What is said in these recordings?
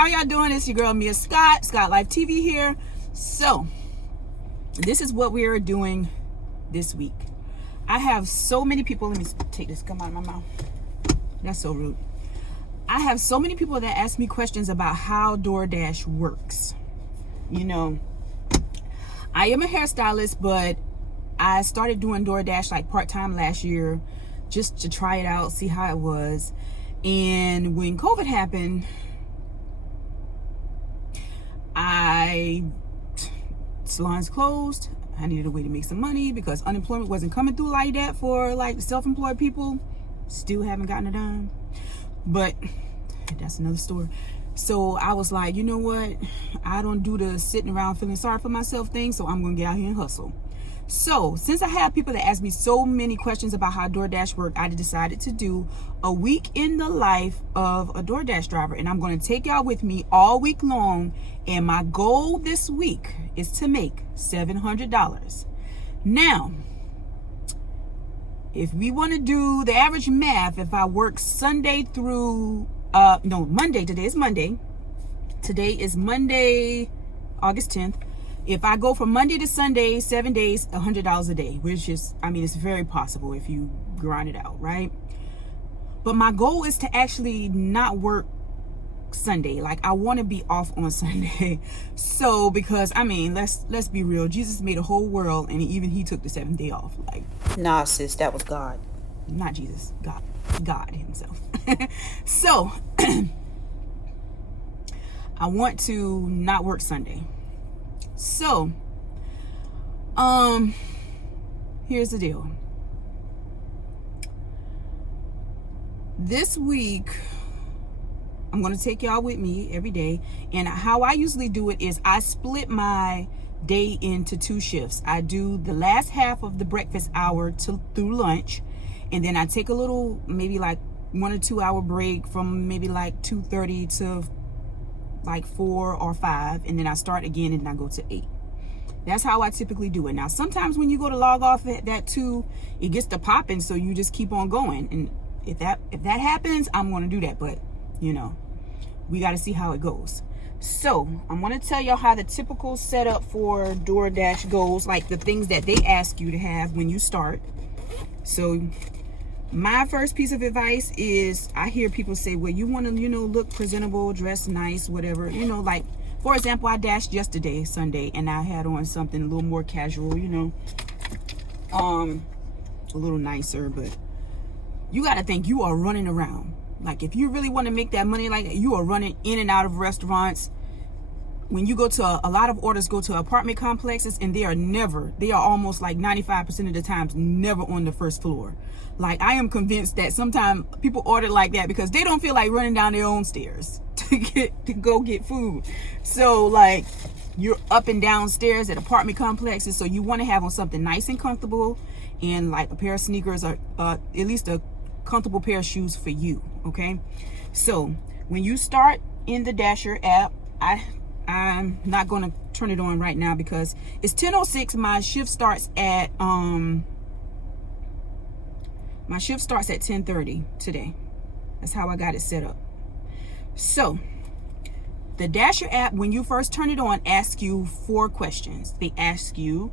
how y'all doing? It's your girl Mia Scott, ScottLifeTV here. So this is what we're doing this week. I have so many people. Let me take this gum out of my mouth. That's so rude. I have so many people that ask me questions about how DoorDash works. You know, I am a hairstylist, but I started doing DoorDash like part-time last year just to try it out, see how it was. And when COVID happened, salons closed. I needed a way to make some money because unemployment wasn't coming through like that for like self-employed people. Still haven't gotten a dime, but that's another story. So I was like, you know what? I don't do the sitting around feeling sorry for myself thing, so I'm gonna get out here and hustle. So since I have people that ask me so many questions about how DoorDash work, I decided to do a week in the life of a DoorDash driver, and I'm going to take y'all with me all week long. And my goal this week is to make $700. Now, if we want to do the average math, if I work Sunday through Monday, today is Monday, August 10th. If I go from Monday to Sunday, 7 days, $100 a day, which is, I mean, it's very possible if you grind it out, right? But my goal is to actually not work Sunday. Like, I want to be off on Sunday. So, because, I mean, let's be real. Jesus made a whole world, and even he took the 7th day off. Like, nah, sis, that was God. Not Jesus, God himself. So, I want to not work Sunday. So, here's the deal. This week, I'm going to take y'all with me every day. And how I usually do it is I split my day into 2 shifts. I do the last half of the breakfast hour through lunch. And then I take a little, maybe like 1 or 2 hour break from maybe like 2:30 to like 4 or 5, and then I start again and I go to 8. That's how I typically do it. Now, sometimes when you go to log off at that 2, it gets to popping, so you just keep on going. And if that happens, I'm going to do that. But, you know, we got to see how it goes. So I'm going to tell y'all how the typical setup for DoorDash goes, like the things that they ask you to have when you start. So my first piece of advice is, I hear people say, well, you want to, you know, look presentable, dress nice, whatever. You know, like, for example, I dashed yesterday, Sunday, and I had on something a little more casual, you know, a little nicer. But you got to think, you are running around. Like, if you really want to make that money, like, you are running in and out of restaurants. When you go to a lot of orders go to apartment complexes, and they are almost like 95% of the times never on the first floor. Like, I am convinced that sometimes people order like that because they don't feel like running down their own stairs to go get food. So, like, you're up and down stairs at apartment complexes, so you want to have on something nice and comfortable, and like a pair of sneakers, or at least a comfortable pair of shoes for you. Okay, so when you start in the Dasher app, I'm not going to turn it on right now because it's 10:06. My shift starts at 10:30 today. That's how I got it set up. So the Dasher app, when you first turn it on, asks you 4 questions. They ask you,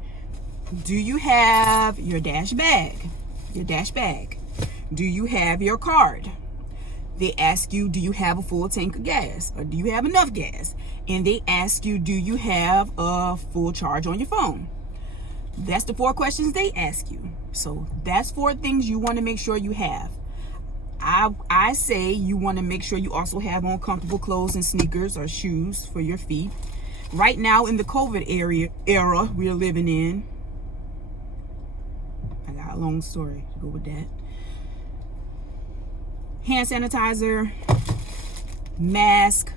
do you have your dash bag? Do you have your card? They ask you, do you have a full tank of gas, or do you have enough gas? And they ask you, do you have a full charge on your phone? That's the 4 questions they ask you. So that's 4 things you want to make sure you have. I say you want to make sure you also have on comfortable clothes and sneakers or shoes for your feet. Right now in the COVID era we're living in, I got a long story to go with that. Hand sanitizer, mask.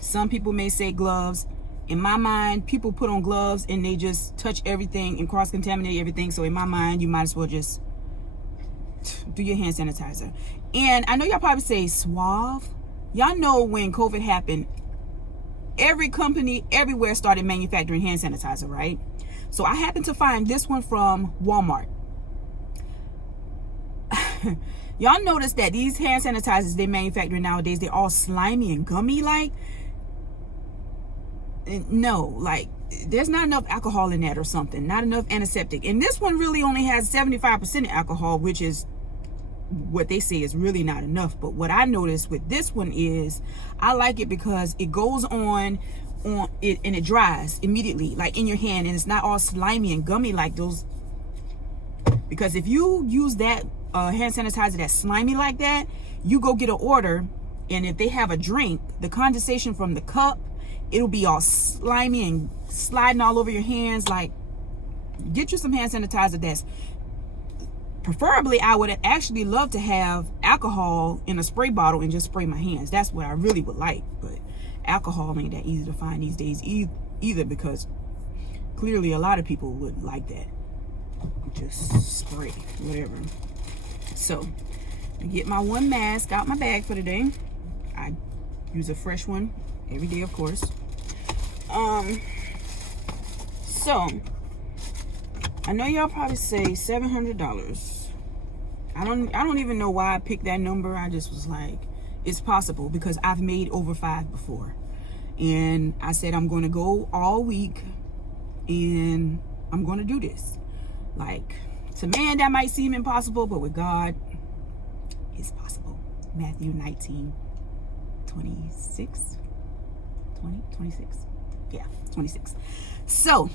Some people may say gloves. In my mind, people put on gloves and they just touch everything and cross-contaminate everything. So in my mind, you might as well just do your hand sanitizer. And I know y'all probably say Suave. Y'all know when COVID happened, every company everywhere started manufacturing hand sanitizer, right? So I happened to find this one from Walmart. y'all notice that these hand sanitizers they manufacture nowadays, they're all slimy and gummy like. No, like there's not enough alcohol in that or something, not enough antiseptic. And this one really only has 75% alcohol, which is what they say is really not enough. But what I noticed with this one is I like it because it goes on it and it dries immediately, like in your hand, and it's not all slimy and gummy like those. Because if you use that hand sanitizer that's slimy like that, you go get an order, and if they have a drink, the condensation from the cup, it'll be all slimy and sliding all over your hands. Like, get you some hand sanitizer that's, preferably I would actually love to have alcohol in a spray bottle and just spray my hands. That's what I really would like. But alcohol ain't that easy to find these days either, because clearly a lot of people would like that. Just spray, whatever. So, I get my one mask out my bag for today. I use a fresh one every day, of course. So I know y'all probably say $700. I don't even know why I picked that number. I just was like, it's possible, because I've made over 5 before. And I said I'm going to go all week and I'm going to do this. Like, to man that might seem impossible, but with God it's possible. Matthew 19 26 20 26, yeah, 26. So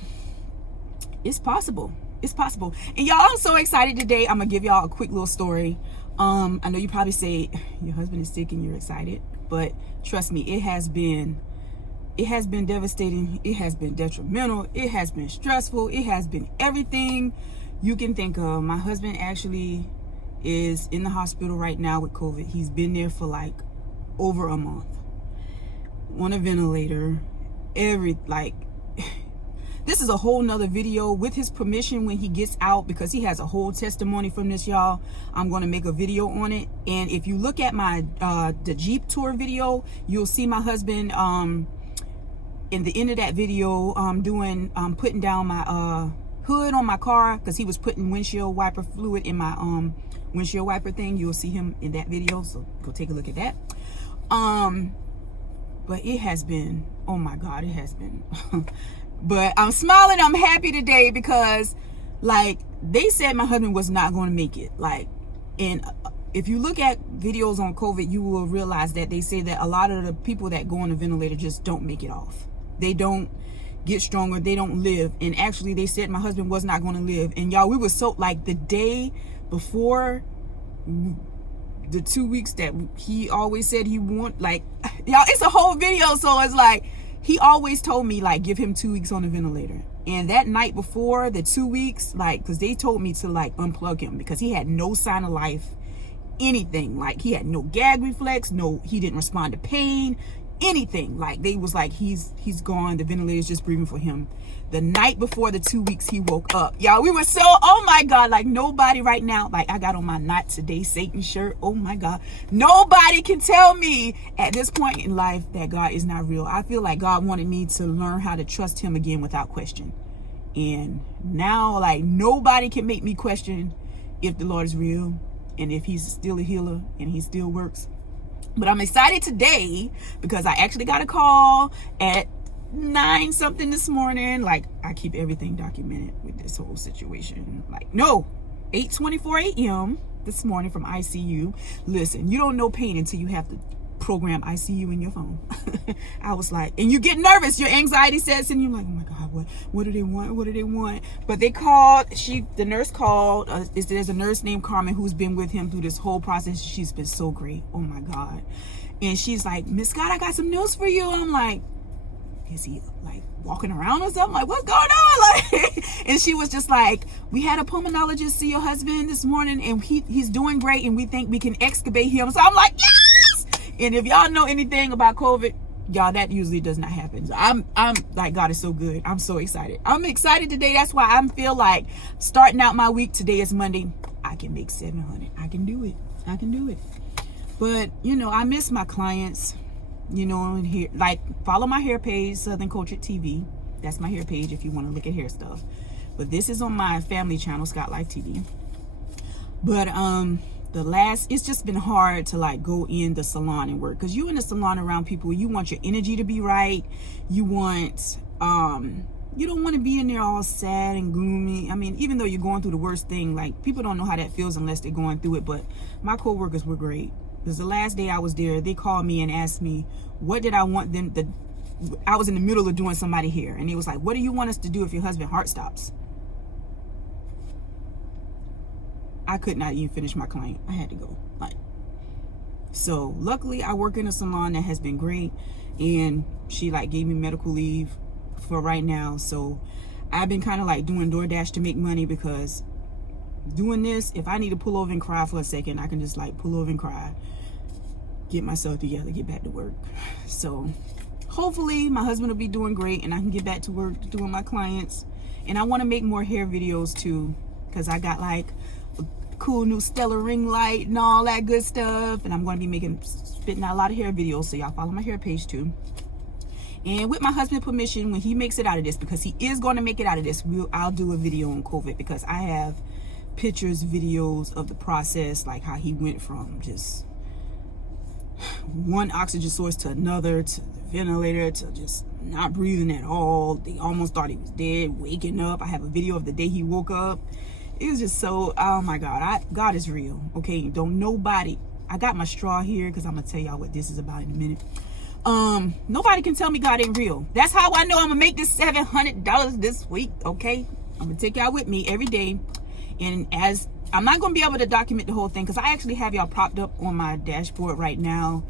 it's possible. It's possible. And y'all, I'm so excited today. I'm gonna give y'all a quick little story. I know you probably say your husband is sick and you're excited, but trust me, it has been devastating. It has been detrimental. It has been stressful. It has been everything you can think of. My husband actually is in the hospital right now with COVID. He's been there for like over a month on a ventilator. This is a whole nother video with his permission when he gets out, because he has a whole testimony from this, y'all. I'm going to make a video on it. And if you look at my the Jeep tour video, you'll see my husband in the end of that video putting down my hood on my car, because he was putting windshield wiper fluid in my windshield wiper thing. You'll see him in that video, so go take a look at that. But it has been, oh my God, it has been. But I'm smiling, I'm happy today, because like they said my husband was not going to make it. Like, and if you look at videos on COVID, you will realize that they say that a lot of the people that go on the ventilator just don't make it off. They don't get stronger, they don't live. And actually they said my husband was not going to live. And y'all, we were so, like, the day before the 2 weeks that he always said he want, like, y'all, it's a whole video. So it's like, he always told me, like, give him 2 weeks on the ventilator. And that night before the 2 weeks, like, because they told me to, like, unplug him, because he had no sign of life, anything. Like, he had no gag reflex, he didn't respond to pain, anything. Like, they was like, he's gone, the ventilator's just breathing for him. The night before the 2 weeks, he woke up. Y'all, we were so, oh my God, like, nobody right now, like, I got on my Not Today Satan shirt. Oh my God. Nobody can tell me at this point in life that God is not real. I feel like God wanted me to learn how to trust him again without question. And now, like, nobody can make me question if the Lord is real and if he's still a healer and he still works. But I'm excited today because I actually got a call at 9 something this morning. Like, I keep everything documented with this whole situation. Like, no, 8:24 a.m. this morning from ICU. Listen, you don't know pain until you have to program ICU in your phone. I was like, and you get nervous, your anxiety sets in, you're like, oh my God, what do they want? But they called, the nurse called, there's a nurse named Carmen who's been with him through this whole process. She's been so great. Oh my God. And she's like, Miss Scott, I got some news for you. I'm like, is he like walking around or something? Like, what's going on? Like, and she was just like, we had a pulmonologist see your husband this morning and he's doing great and we think we can excavate him. So I'm like, yes! And if y'all know anything about COVID, y'all, that usually does not happen. So I'm like, God is so good. I'm so excited. I'm excited today. That's why I feel like starting out my week. Today is Monday. I can make 700. I can do it. But, you know, I miss my clients. You know, and here, like, follow my hair page, Southern Cultured TV. That's my hair page if you want to look at hair stuff. But this is on my family channel, Scott Life TV. But it's just been hard to like go in the salon and work, because you in the salon around people, you want your energy to be right. You want you don't want to be in there all sad and gloomy. I mean, even though you're going through the worst thing, like, people don't know how that feels unless they're going through it. But my co-workers were great, because the last day I was there, they called me and asked me what did I want them to. I was in the middle of doing somebody hair, and it was like, what do you want us to do if your husband's heart stops? I could not even finish my client. I had to go. Like, so luckily I work in a salon that has been great, and she like gave me medical leave for right now. So I've been kind of like doing DoorDash to make money, because doing this, if I need to pull over and cry for a second, I can just like pull over and cry, get myself together, get back to work. So hopefully my husband will be doing great and I can get back to work doing my clients. And I want to make more hair videos too, because I got like a cool new stellar ring light and all that good stuff, and I'm going to be spitting out a lot of hair videos, so y'all follow my hair page too. And with my husband's permission, when he makes it out of this, because he is going to make it out of this, I'll do a video on COVID, because I have pictures, videos of the process, like how he went from just one oxygen source to another, to the ventilator, to just not breathing at all. They almost thought he was dead, waking up. I have a video of the day he woke up. It was just so, oh my God, God is real, okay? Don't nobody, I got my straw here, because I'm going to tell y'all what this is about in a minute. Nobody can tell me God ain't real. That's how I know I'm gonna make this $700 this week. Okay, I'm gonna take y'all with me every day, and as I'm not gonna be able to document the whole thing, because I actually have y'all propped up on my dashboard right now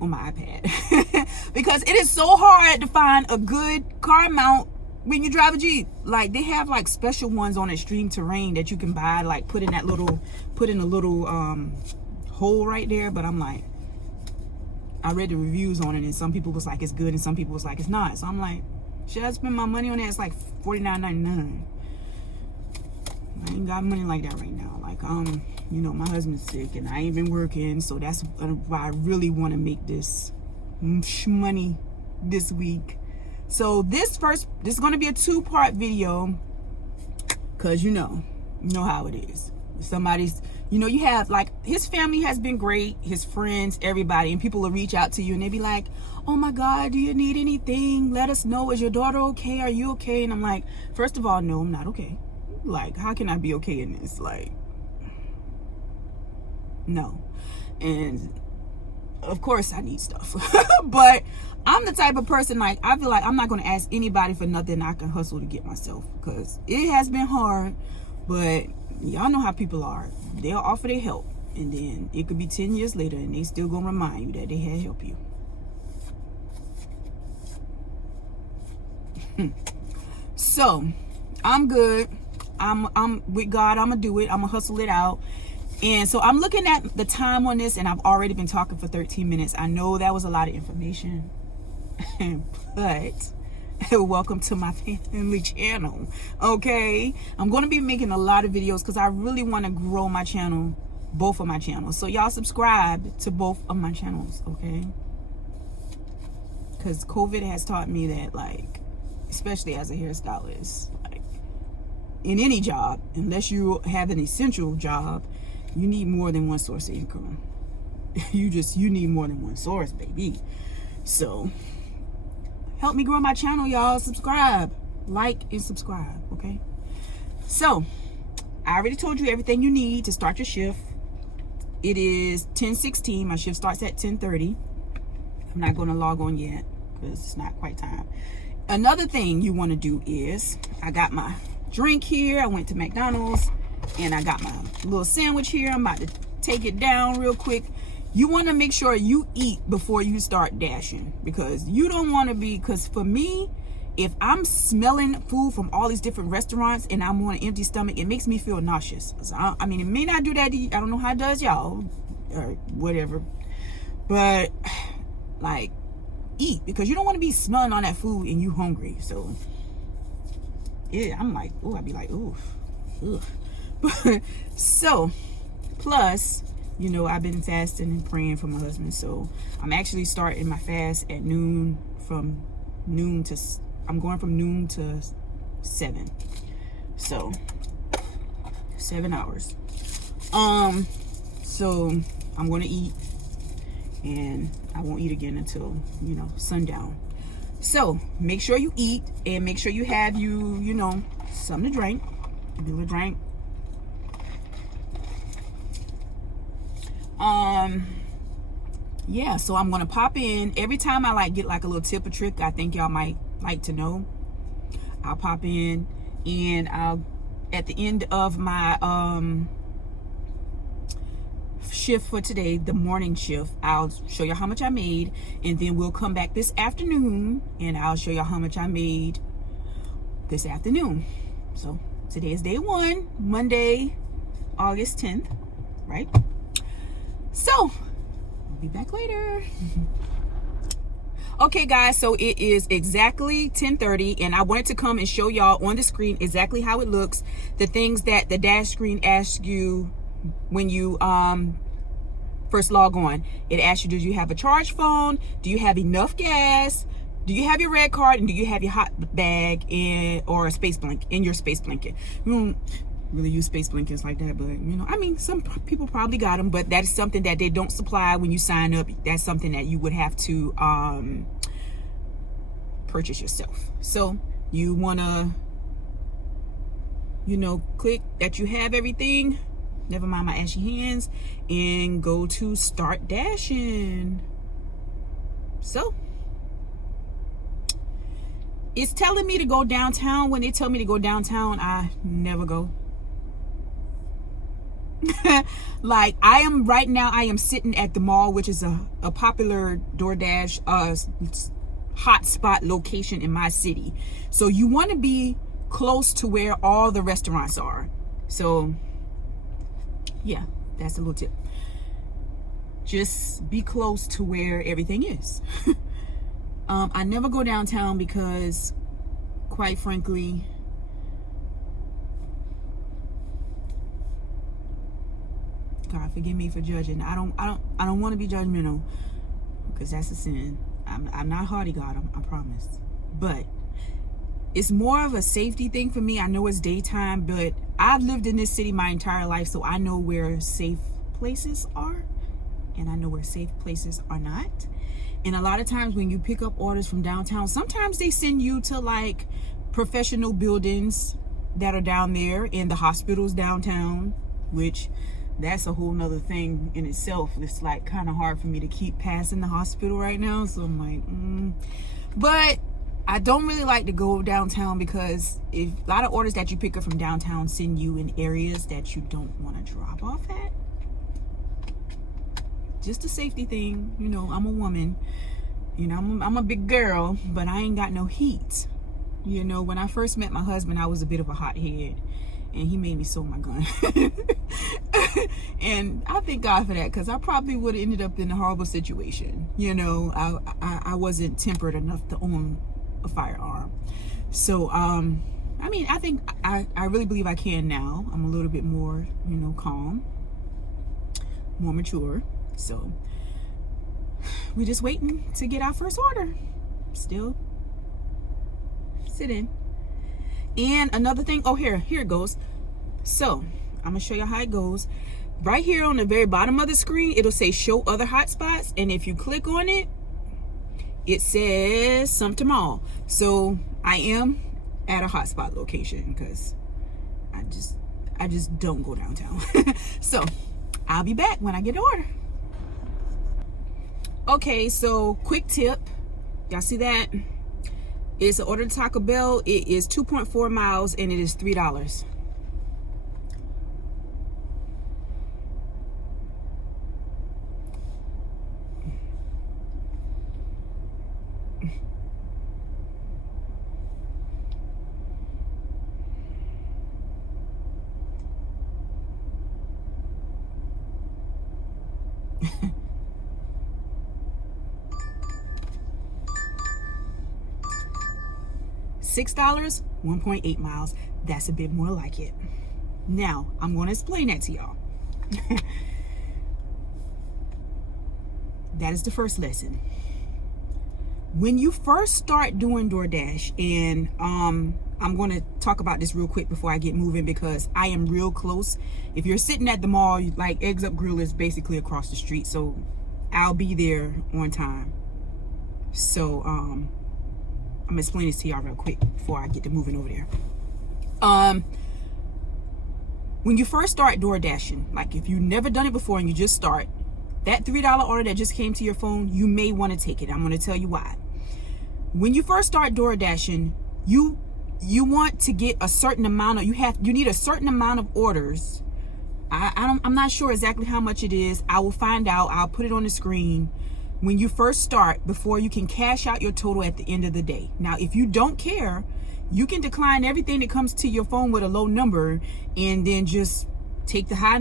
on my iPad because it is so hard to find a good car mount when you drive a Jeep. Like, they have like special ones on extreme terrain that you can buy, like put in a little hole right there. But I'm like, I read the reviews on it, and some people was like it's good, and some people was like it's not. So I'm like, should I spend my money on it? It's like $49.99. I ain't got money like that right now. Like, you know, my husband's sick and I ain't been working, so that's why I really want to make this money this week. So this is going to be a 2-part video, because you know how it is. Somebody's, you have, like, his family has been great, his friends, everybody, and people will reach out to you and they be like, oh my God, do you need anything? Let us know. Is your daughter okay? Are you okay? And I'm like, first of all, no, I'm not okay. Like, how can I be okay in this? Like, no. And of course I need stuff. But I'm the type of person, like, I feel like I'm not going to ask anybody for nothing I can hustle to get myself, because it has been hard. But y'all know how people are. They'll offer their help, and then it could be 10 years later and they still gonna remind you that they had help you. So I'm good. I'm with God. I'm gonna do it. I'm gonna hustle it out. And so I'm looking at the time on this, and I've already been talking for 13 minutes. I know that was a lot of information, but welcome to my family channel. Okay, I'm going to be making a lot of videos because I really want to grow my channel, both of my channels. So y'all subscribe to both of my channels, okay? Because COVID has taught me that, like, especially as a hairstylist, like, in any job, unless you have an essential job, you need more than one source of income. You need more than one source, baby. So help me grow my channel, y'all. Subscribe, like, and subscribe, okay? So I already told you everything you need to start your shift. It is 10:16. My shift starts at 10:30. I'm not going to log on yet because it's not quite time. Another thing you want to do is, I got my drink here. I went to McDonald's and I got my little sandwich here. I'm about to take it down real quick. You want to make sure you eat before you start dashing, because you don't want to be, because for me, if I'm smelling food from all these different restaurants and I'm on an empty stomach, it makes me feel nauseous. So I mean, it may not do that to you. I don't know how it does y'all or whatever, but like, eat, because you don't want to be smelling on that food and you hungry. So yeah, I'm like, oh, I'd be like, oof. So plus, I've been fasting and praying for my husband, so I'm actually starting my fast at noon. I'm going from noon to 7, so 7 hours. So I'm going to eat, and I won't eat again until, you know, sundown. So make sure you eat, and make sure you have you know, something to drink. Give you a little drink. Yeah, so I'm gonna pop in every time I like get like a little tip or trick I think y'all might like to know. I'll pop in, and I'll, at the end of my shift for today, the morning shift, I'll show you how much I made, and then we'll come back this afternoon and I'll show you how much I made this afternoon. So today is day 1, Monday, August 10th, right? So I'll be back later. Okay guys, so it is exactly 10:30, and I wanted to come and show y'all on the screen exactly how it looks, the things that the dash screen asks you when you first log on. It asks you, do you have a charge phone? Do you have enough gas? Do you have your red card? And do you have your hot bag or a space blanket in your space blanket? We don't really use space blankets like that, but you know, I mean, some people probably got them, but that is something that they don't supply when you sign up. That's something that you would have to purchase yourself. So you want to, you know, click that you have everything, never mind my ashy hands, and go to start dashing. So it's telling me to go downtown. When they tell me to go downtown, I never go. Like I am right now, I am sitting at the mall, which is a popular DoorDash hotspot location in my city. So you want to be close to where all the restaurants are. So yeah, that's a little tip. Just be close to where everything is. I never go downtown because, quite frankly, God forgive me for judging. I don't want to be judgmental, because that's a sin. I'm not haughty, God, I promise. But it's more of a safety thing for me. I know it's daytime, but I've lived in this city my entire life, so I know where safe places are, and I know where safe places are not. And a lot of times when you pick up orders from downtown, sometimes they send you to like professional buildings that are down there, in the hospitals downtown, which that's a whole nother thing in itself. It's like kind of hard for me to keep passing the hospital right now, so I'm like but I don't really like to go downtown, because if a lot of orders that you pick up from downtown send you in areas that you don't want to drop off at. Just a safety thing, you know. I'm a woman, you know, I'm a big girl, but I ain't got no heat. You know, when I first met my husband, I was a bit of a hothead, and he made me sew my gun. And I thank God for that, because I probably would have ended up in a horrible situation. You know, I wasn't tempered enough to own a firearm. So I mean, I think I really believe I can now. I'm a little bit more, you know, calm, more mature. So we're just waiting to get our first order. Still sitting. And another thing, oh, here it goes. So I'm gonna show you how it goes. Right here on the very bottom of the screen, it'll say show other hotspots, and if you click on it, it says Sumter Mall. So I am at a hotspot location, because I just don't go downtown. So I'll be back when I get the order. Okay, so quick tip, y'all see that? It's an order to Taco Bell. It is 2.4 miles, and it is $3. $6, 1.8 miles. That's a bit more like it. Now, I'm going to explain that to y'all. That is the first lesson. When you first start doing DoorDash, and I'm going to talk about this real quick before I get moving, because I am real close. If you're sitting at the mall, like Eggs Up Grill is basically across the street, so I'll be there on time. So I'm gonna explain this to y'all real quick before I get to moving over there. When you first start door dashing, like if you've never done it before and you just start, that $3 order that just came to your phone, you may want to take it. I'm going to tell you why. When you first start door dashing, you want to get a certain amount of, you need a certain amount of orders. I'm not sure exactly how much it is. I will find out. I'll put it on the screen when you first start, before you can cash out your total at the end of the day. Now, if you don't care, you can decline everything that comes to your phone with a low number and then just take the high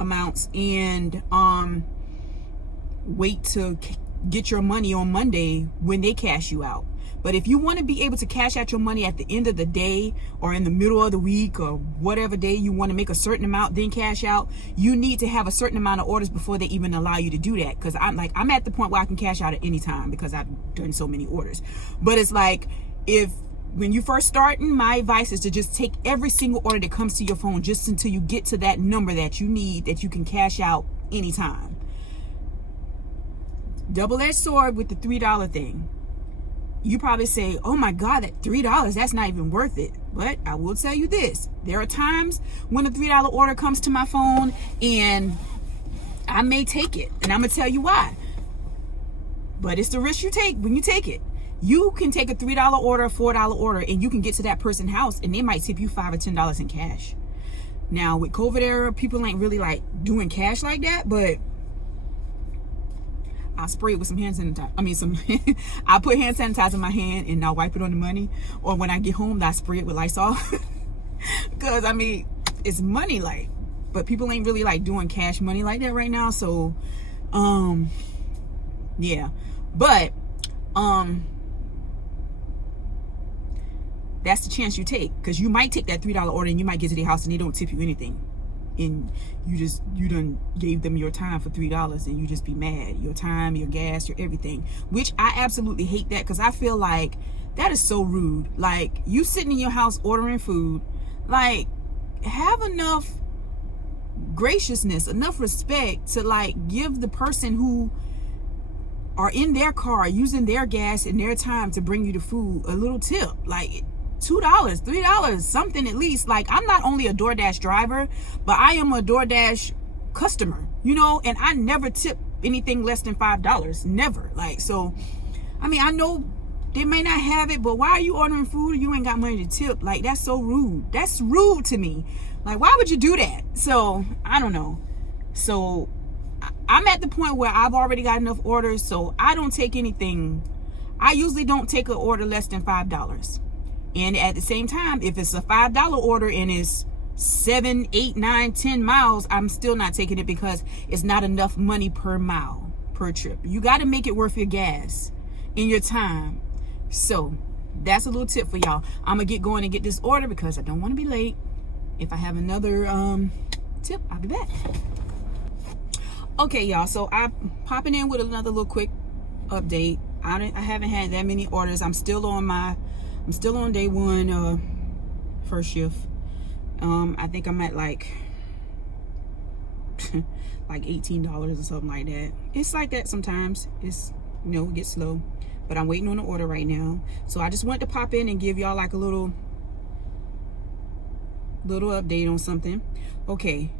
amounts and wait to get your money on Monday when they cash you out. But if you want to be able to cash out your money at the end of the day or in the middle of the week or whatever day you want to make a certain amount, then cash out, you need to have a certain amount of orders before they even allow you to do that. Because I'm at the point where I can cash out at any time because I've done so many orders. But it's like, when you first starting, my advice is to just take every single order that comes to your phone just until you get to that number that you need, that you can cash out anytime. Double-edged sword with the $3 thing. You probably say, oh my God, that $3, that's not even worth it. But I will tell you this. There are times when a $3 order comes to my phone and I may take it. And I'm going to tell you why. But it's the risk you take when you take it. You can take a $3 order, a $4 order, and you can get to that person's house and they might tip you $5 or $10 in cash. Now, with COVID era, people ain't really like doing cash like that, but I'll spray it with some hand sanitizer. I'll put hand sanitizer in my hand and I'll wipe it on the money. Or when I get home, I spray it with Lysol. Because, it's money like, but people ain't really like doing cash money like that right now. So, yeah. But, that's the chance you take, because you might take that $3 order and you might get to their house and they don't tip you anything, and you done gave them your time for $3 and you just be mad. Your time, your gas, your everything, which I absolutely hate that, because I feel like that is so rude. Like, you sitting in your house ordering food, like, have enough graciousness, enough respect to like give the person who are in their car using their gas and their time to bring you the food a little tip. Like, $2, $3, something at least. Like, I'm not only a DoorDash driver, but I am a DoorDash customer, and I never tip anything less than $5. Never. Like, so, I know they may not have it, but why are you ordering food and you ain't got money to tip? Like, that's so rude. That's rude to me. Like, why would you do that? So, I don't know. So, I'm at the point where I've already got enough orders, so I don't take anything. I usually don't take an order less than $5. And at the same time, if it's a $5 order and it's 7, 8, 9, 10 miles, I'm still not taking it, because it's not enough money per mile, per trip. You got to make it worth your gas and your time. So that's a little tip for y'all. I'm going to get going and get this order because I don't want to be late. If I have another tip, I'll be back. Okay, y'all. So I'm popping in with another little quick update. I haven't had that many orders. I'm still on day one, first shift. I think I'm at like $18 or something like that. It's like that sometimes. It's, it gets slow. But I'm waiting on the order right now. So I just wanted to pop in and give y'all like a little update on something. Okay.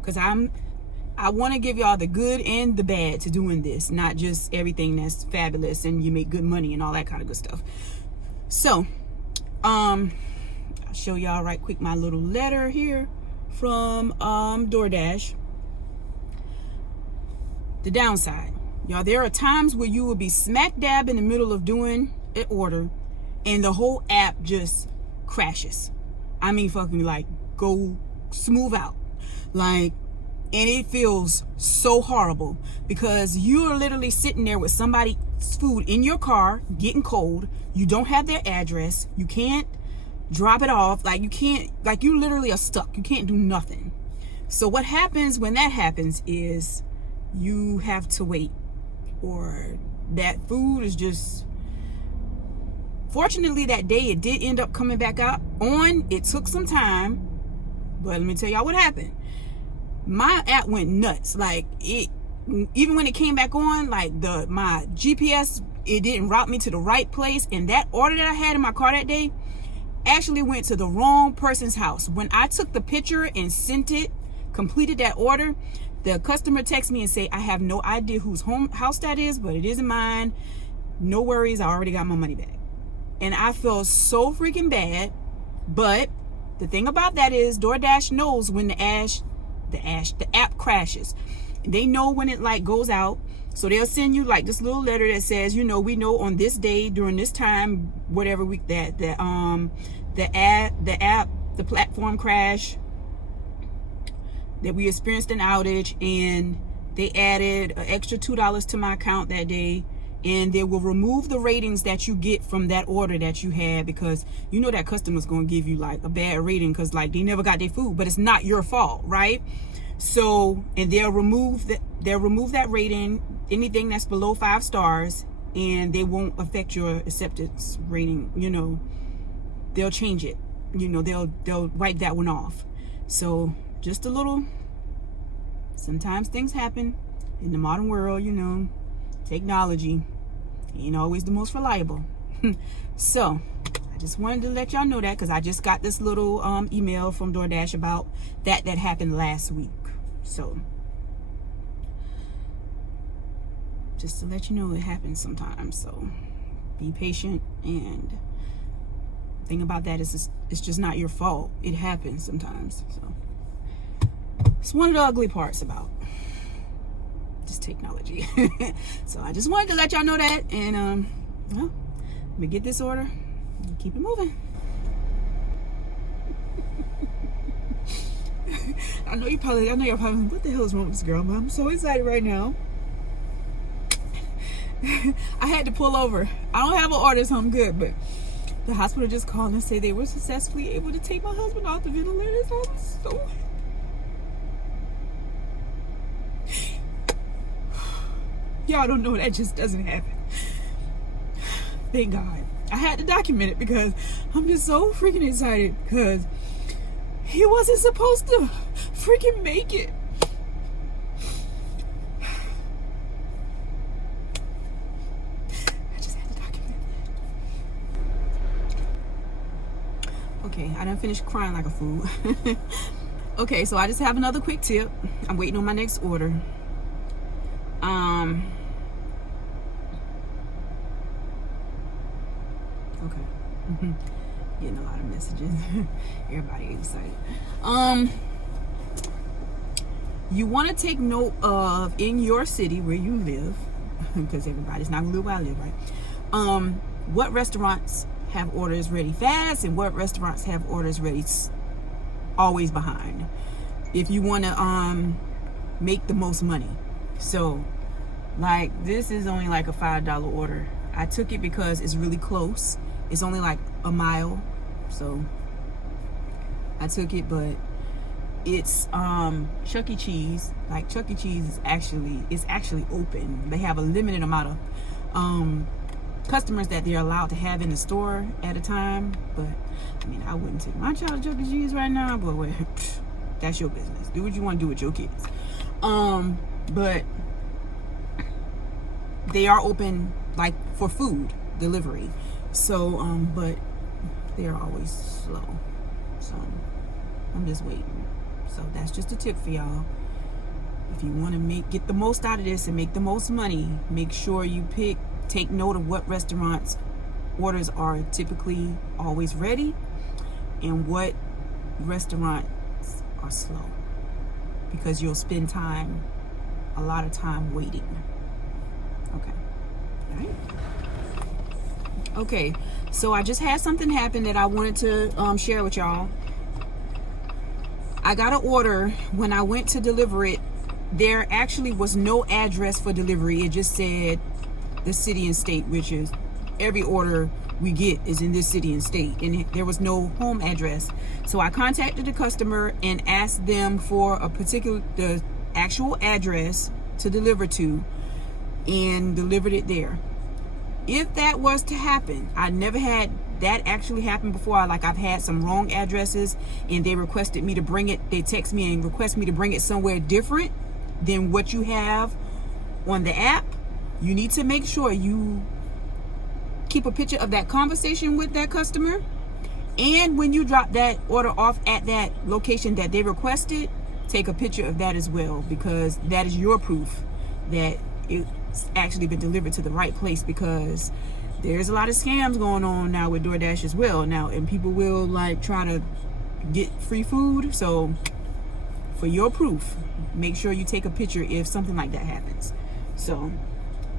Because I want to give y'all the good and the bad to doing this. Not just everything that's fabulous and you make good money and all that kind of good stuff. So, I'll show y'all right quick my little letter here from DoorDash. The downside, y'all, there are times where you will be smack dab in the middle of doing an order and the whole app just crashes. Fucking like go smooth out. Like, and it feels so horrible because you're literally sitting there with somebody's food in your car getting cold. You don't have their address. You can't drop it off. Like, you can't, like, you literally are stuck. You can't do nothing. So what happens when that happens is you have to wait, or that food is just Fortunately, that day it did end up coming back out on. It took some time, but let me tell y'all what happened. My app went nuts. Like, it, even when it came back on, like my GPS, it didn't route me to the right place. And that order that I had in my car that day actually went to the wrong person's house. When I took the picture and sent it, completed that order, the customer texted me and say, I have no idea whose house that is, but it isn't mine. No worries, I already got my money back. And I feel so freaking bad. But the thing about that is DoorDash knows when the app crashes. They know when it like goes out. So they'll send you like this little letter that says, you know, we know on this day during this time, whatever week that the platform crash, that we experienced an outage, and they added an extra $2 to my account that day. And they will remove the ratings that you get from that order that you had, because you know that customer's going to give you like a bad rating because like they never got their food, but it's not your fault, right? So, and they'll remove that rating, anything that's below 5 stars, and they won't affect your acceptance rating. You know, they'll change it. You know, they'll wipe that one off. So just a little, sometimes things happen in the modern world, you know. Technology ain't always the most reliable. So I just wanted to let y'all know that, because I just got this little email from DoorDash about that happened last week. So just to let you know, it happens sometimes. So be patient, and the thing about that is it's just not your fault. It happens sometimes. So it's one of the ugly parts about technology. So I just wanted to let y'all know that, and well, let me get this order and keep it moving. I know you're probably what the hell is wrong with this girl? I'm so excited right now. I had to pull over. I don't have an order, so I'm good, but the hospital just called and said they were successfully able to take my husband off the ventilator. So I'm so y'all don't know, that just doesn't happen. Thank God. I had to document it because I'm just so freaking excited, because he wasn't supposed to freaking make it. I just had to document it. Okay, I done finished crying like a fool. Okay, so I just have another quick tip. I'm waiting on my next order. Okay. Getting a lot of messages. Everybody excited. You want to take note of, in your city where you live, because everybody's not gonna live where I live, right? What restaurants have orders ready fast, and what restaurants have orders ready always behind, if you want to make the most money. So like, this is only like a $5 order. I took it because it's really close. It's only like a mile, so I took it. But it's Chuck E. Cheese. Like, Chuck E. Cheese is actually open. They have a limited amount of customers that they're allowed to have in the store at a time. But I mean, I wouldn't take my child to Chuck E. Cheese right now, but wait, that's your business. Do what you want to do with your kids. But they are open like for food delivery. So but they are always slow. So I'm just waiting. So that's just a tip for y'all. If you want to get the most out of this and make the most money, make sure you take note of what restaurants orders are typically always ready, and what restaurants are slow, because you'll spend a lot of time waiting. Okay. All right. Okay, so I just had something happen that I wanted to share with y'all. I got an order. When I went to deliver it, there actually was no address for delivery. It just said the city and state, which is every order we get is in this city and state, and there was no home address. So I contacted the customer and asked them for the actual address to deliver to, and delivered it there. if that was to happen, I never had that actually happen before. I've had some wrong addresses and they requested me to bring it. They text me and request me to bring it somewhere different than what you have on the app. You need to make sure you keep a picture of that conversation with that customer. And when you drop that order off at that location that they requested, take a picture of that as well, because that is your proof that it's actually been delivered to the right place, because there's a lot of scams going on now with DoorDash as well now, and people will try to get free food. So for your proof, make sure you take a picture if something like that happens. So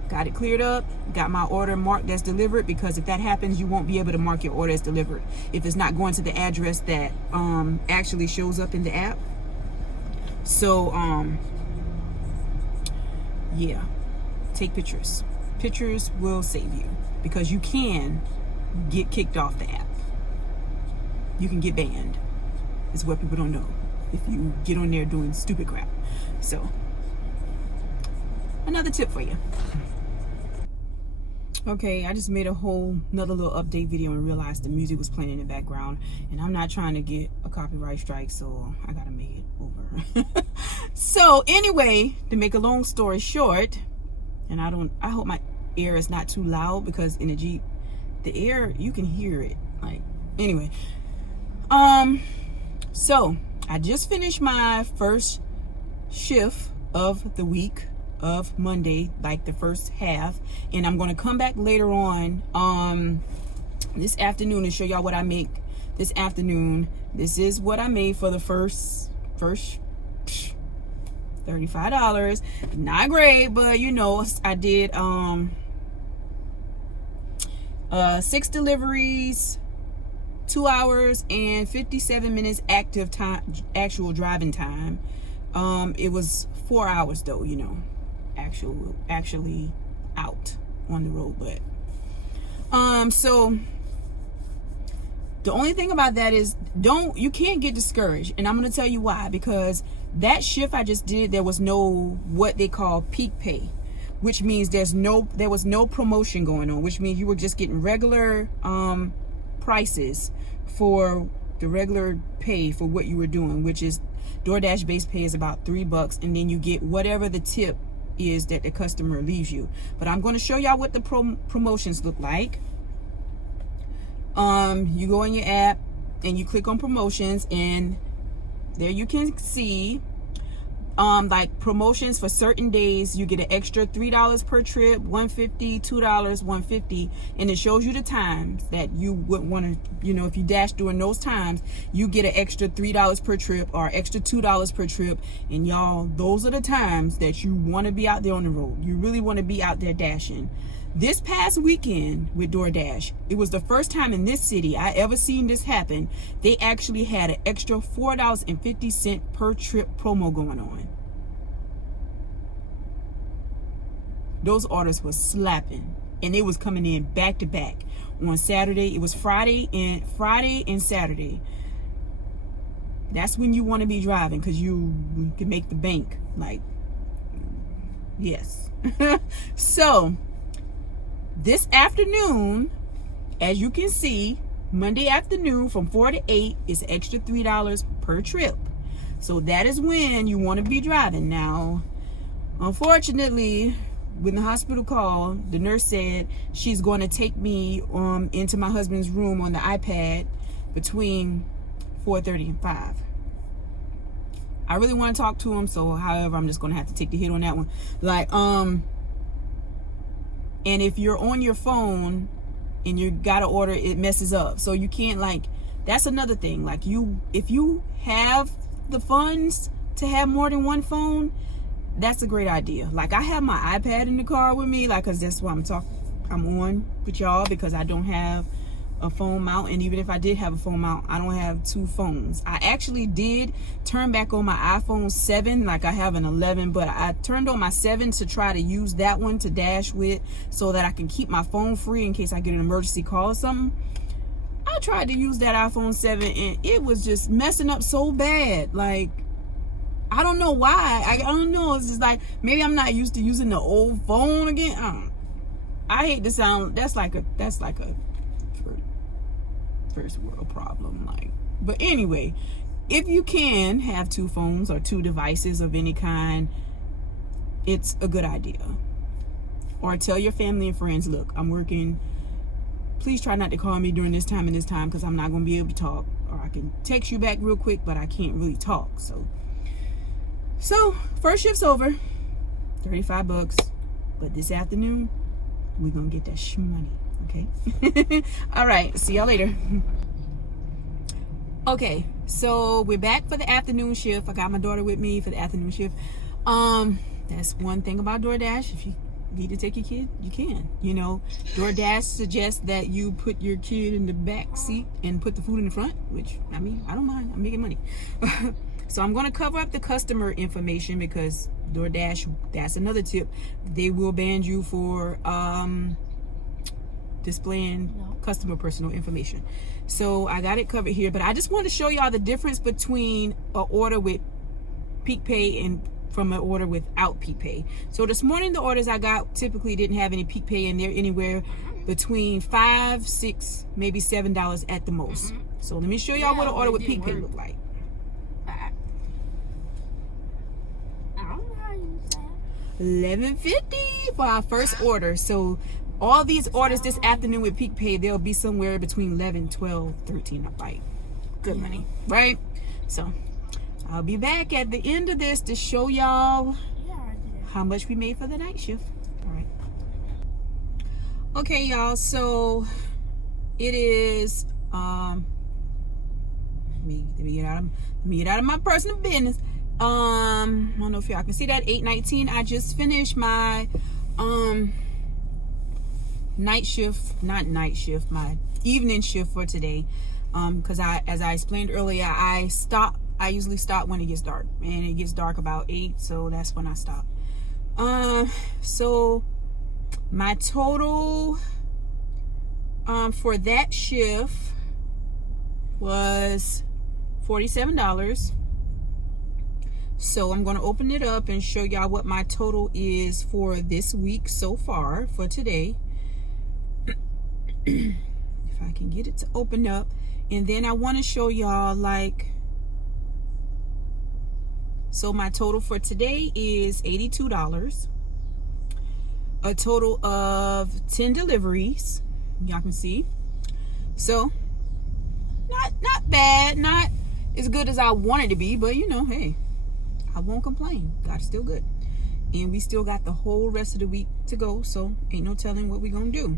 got it cleared up, got my order marked as delivered, because if that happens, you won't be able to mark your order as delivered if it's not going to the address that actually shows up in the app. So yeah, take pictures. Pictures will save you, because you can get kicked off the app. You can get banned. It's what people don't know if you get on there doing stupid crap. So another tip for you. Okay, I just made another little update video and realized the music was playing in the background, and I'm not trying to get a copyright strike, so I gotta make it over. So anyway, to make a long story short, and I hope my air is not too loud, because in the Jeep, the air, you can hear it. Anyway, so I just finished my first shift of the week of Monday, the first half, and I'm going to come back later on this afternoon and show y'all what I make this afternoon. This is what I made for the first $35. Not great, but I did 6 deliveries, 2 hours and 57 minutes actual driving time. It was 4 hours though, actually out on the road. But so the only thing about that is you can't get discouraged, and I'm going to tell you why. Because that shift I just did, there was no what they call peak pay, which means there was no promotion going on, which means you were just getting regular prices for the regular pay for what you were doing, which is DoorDash base pay is about $3, and then you get whatever the tip is that the customer leaves you. But I'm going to show y'all what the promotions look like. You go in your app and you click on promotions, and there you can see promotions for certain days. You get an extra $3 per trip, $150, $2, $150, and it shows you the times that you would want to, if you dash during those times, you get an extra $3 per trip or extra $2 per trip. And y'all, those are the times that you want to be out there on the road. You really want to be out there dashing. This past weekend with DoorDash, it was the first time in this city I ever seen this happen. They actually had an extra $4.50 per trip promo going on. Those orders were slapping, and they was coming in back to back. On Saturday, it was Friday and Saturday. That's when you want to be driving, because you can make the bank. Yes. So this afternoon, as you can see, Monday afternoon from 4 to 8 is extra $3 per trip. So that is when you want to be driving. Now, unfortunately, when the hospital called, the nurse said she's going to take me into my husband's room on the iPad between 4:30 and 5. I really want to talk to him, so however, I'm just going to have to take the hit on that one. And if you're on your phone and you gotta order, it messes up. So you can't that's another thing. If you have the funds to have more than one phone, that's a great idea. I have my iPad in the car with me, cause that's why I'm on with y'all, because I don't have a phone mount. And even if I did have a phone mount, I don't have 2 phones. I actually did turn back on my iPhone 7. I have an 11, but I turned on my 7 to try to use that one to dash with, so that I can keep my phone free in case I get an emergency call or something. I tried to use that iPhone 7 and it was just messing up so bad. I don't know why. I don't know. It's just maybe I'm not used to using the old phone again. I hate to sound, that's like a first world problem, like. But anyway, if you can have 2 phones or 2 devices of any kind, it's a good idea. Or tell your family and friends, look, I'm working, please try not to call me during this time and this time, because I'm not going to be able to talk. Or I can text you back real quick, but I can't really talk. So first shift's over, $35. But this afternoon, we're going to get that money, okay? All right, see y'all later. Okay, so we're back for the afternoon shift. I got my daughter with me for the afternoon shift. That's one thing about DoorDash. If you need to take your kid, you can. You know, DoorDash suggests that you put your kid in the back seat and put the food in the front, which, I mean, I don't mind. I'm making money. So I'm going to cover up the customer information, because DoorDash, that's another tip. They will ban you for displaying customer personal information. So I got it covered here, but I just want to show y'all the difference between an order with Peak Pay and from an order without Peak Pay. So this morning, the orders I got typically didn't have any Peak Pay in there, anywhere between $5, $6, maybe $7 at the most. So let me show y'all what an order with Peak Pay look like. $11.50 for our first order. So all these orders this afternoon with Peak Pay, they'll be somewhere between 11, 12, 13 a bite. Good money, right? So I'll be back at the end of this to show y'all how much we made for the night shift. All right. Okay, y'all. So it is let me get out of my personal business. I don't know if y'all can see that. 8:19. I just finished my night shift, not night shift, my evening shift for today. Because as I explained earlier, I usually stop when it gets dark, and it gets dark about 8, so that's when I stop. So my total for that shift was $47. So I'm going to open it up and show y'all what my total is for this week so far, for today. If I can get it to open up. And then I want to show y'all, like, so my total for today is $82. A total of 10 deliveries. Y'all can see. So not bad, not as good as I wanted to be, but you know, hey, I won't complain. God's still good. And we still got the whole rest of the week to go, so ain't no telling what we're gonna do.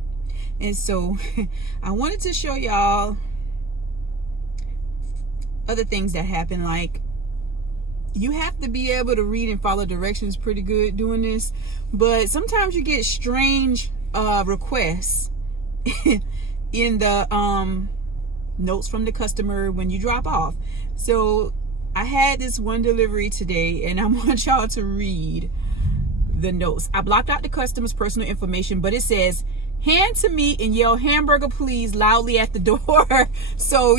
And so I wanted to show y'all other things that happen. Like, you have to be able to read and follow directions pretty good doing this, but sometimes you get strange requests in the notes from the customer when you drop off. So I had this one delivery today, and I want y'all to read the notes. I blocked out the customer's personal information, but it says, hand to me and yell hamburger please loudly at the door. So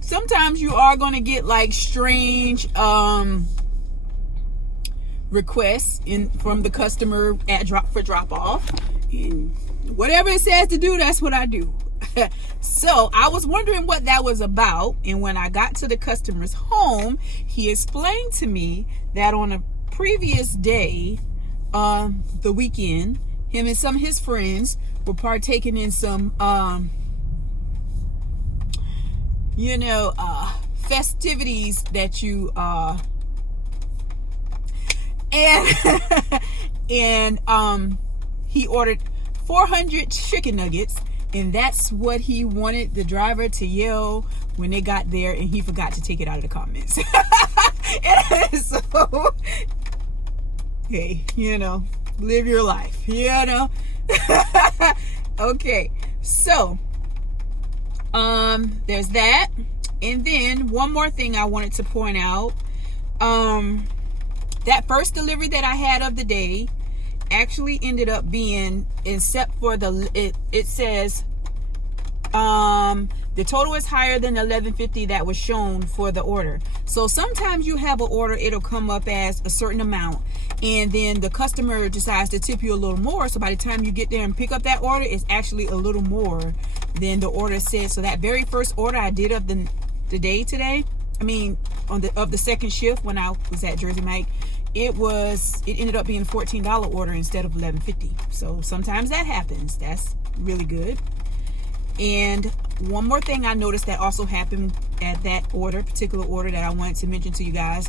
sometimes you are going to get like strange requests from the customer at drop off, and whatever it says to do, that's what I do. So I was wondering what that was about, and when I got to the customer's home, he explained to me that on a previous day, the weekend, him and some of his friends were partaking in some festivities that you and he ordered 400 chicken nuggets, and that's what he wanted the driver to yell when they got there, and he forgot to take it out of the comments. So, hey, live your life, Okay, so there's that. And then one more thing I wanted to point out. That first delivery that I had of the day actually ended up being, except for it says The total is higher than the $11.50 that was shown for the order. So sometimes you have an order, it'll come up as a certain amount, and then the customer decides to tip you a little more. So by the time you get there and pick up that order, it's actually a little more than the order said. So that very first order I did of the day today, of the second shift when I was at Jersey Mike, it ended up being a $14 order instead of $11.50. So sometimes that happens. That's really good. And one more thing I noticed that also happened at that particular order that I wanted to mention to you guys.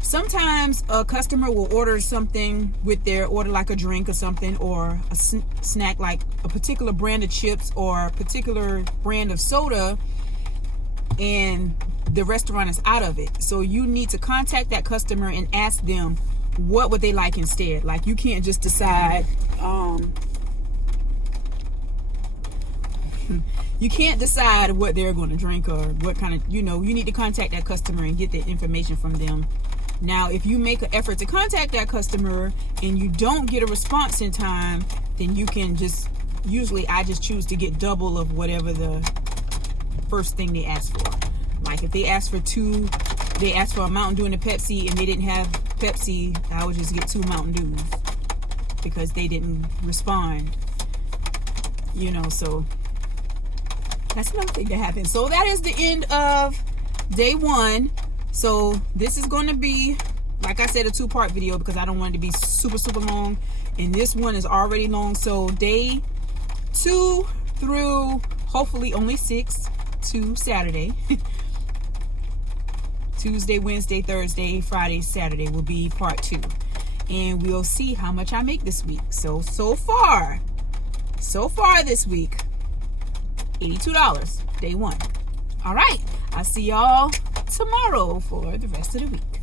Sometimes a customer will order something with their order, like a drink or something, or a snack, like a particular brand of chips or a particular brand of soda, and the restaurant is out of it. So you need to contact that customer and ask them what would they like instead. Like, you can't just decide, you can't decide what they're going to drink or what kind of, you need to contact that customer and get the information from them. Now, if you make an effort to contact that customer and you don't get a response in time, then you can usually I just choose to get double of whatever the first thing they asked for. Like, if they asked for a Mountain Dew and a Pepsi and they didn't have Pepsi, I would just get 2 Mountain Dews because they didn't respond. So that's another thing that happened. So that is the end of day 1. So this is going to be, like I said, a 2-part video because I don't want it to be super, super long. And this one is already long. So day 2 through hopefully only 6 to Saturday. Tuesday, Wednesday, Thursday, Friday, Saturday will be part 2. And we'll see how much I make this week. So far this week, $82, day 1. All right. I'll see y'all tomorrow for the rest of the week.